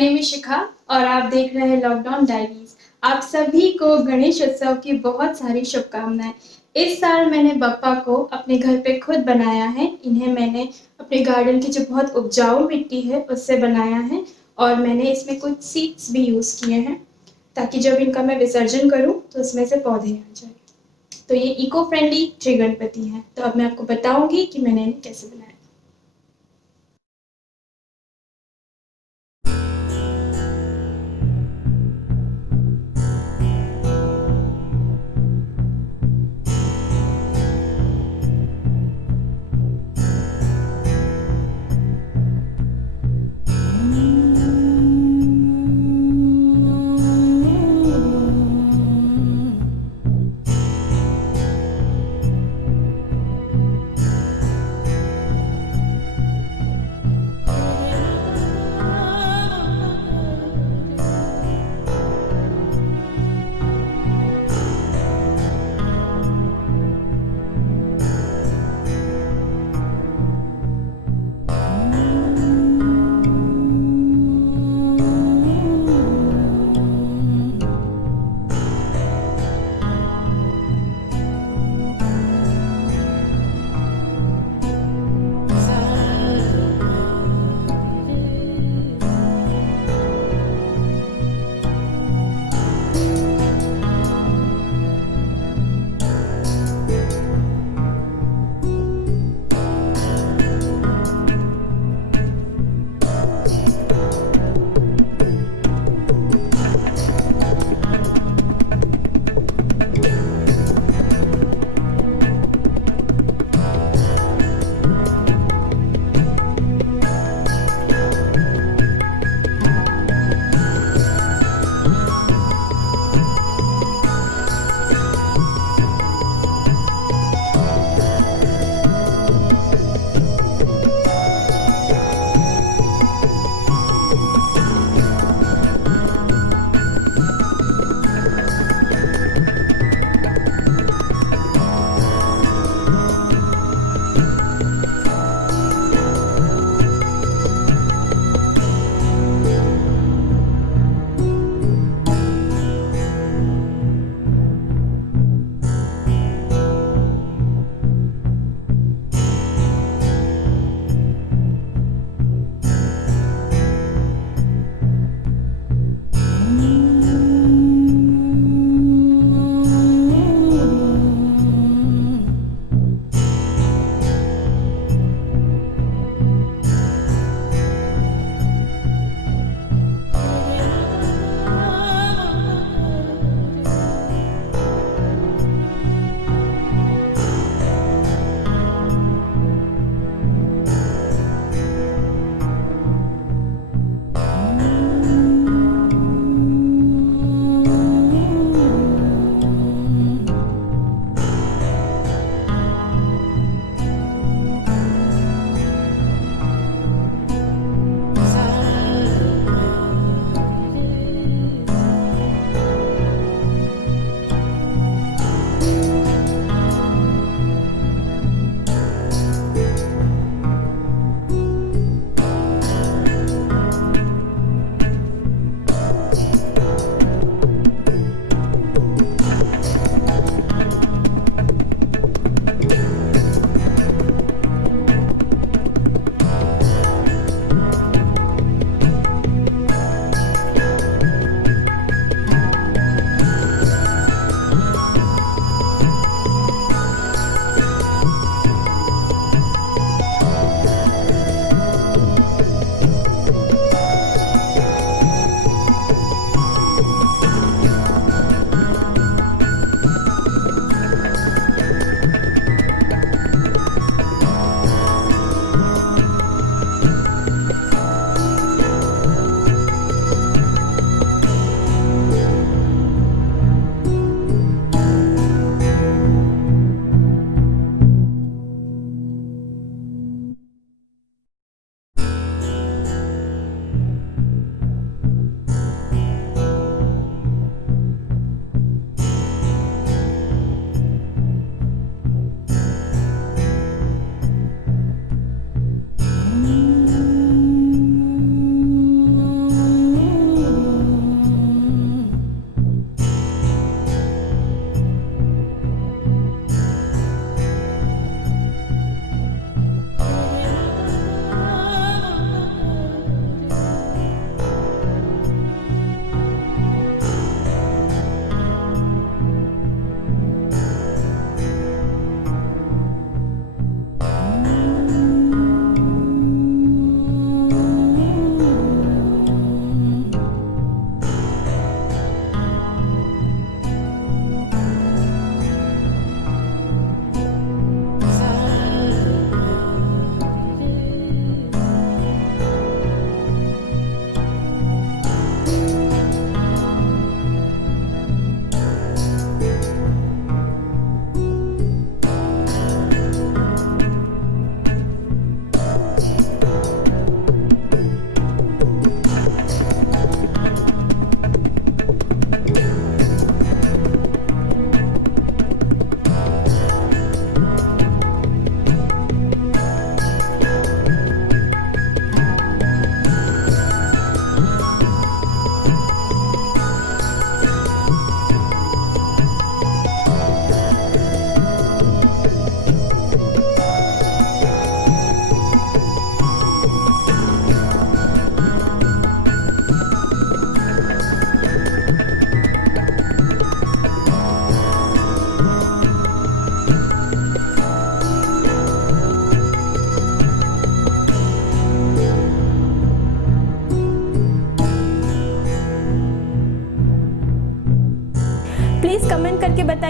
Name is शिखा और आप देख रहे हैं लॉकडाउन डायरीज। आप सभी को गणेश उत्सव की बहुत सारी शुभकामनाएं। इस साल मैंने बप्पा को अपने घर पे खुद बनाया है। इन्हें मैंने अपने गार्डन की जो बहुत उपजाऊ मिट्टी है उससे बनाया है और मैंने इसमें कुछ सीड्स भी यूज किए हैं ताकि जब इनका मैं विसर्जन करूं तो उसमें से पौधे आ जाए। तो ये इको फ्रेंडली श्री गणपति है। तो अब मैं आपको बताऊंगी कि मैंने इन्हें कैसे बनाया।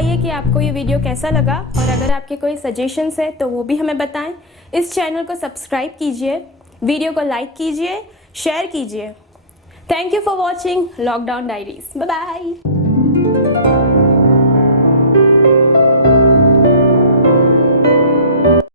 बताइए कि आपको ये वीडियो कैसा लगा, और अगर आपके कोई सजेशंस है तो वो भी हमें बताएं। इस चैनल को सब्सक्राइब कीजिए, वीडियो को लाइक कीजिए, शेयर कीजिए। Thank you for watching lockdown diaries. Bye bye.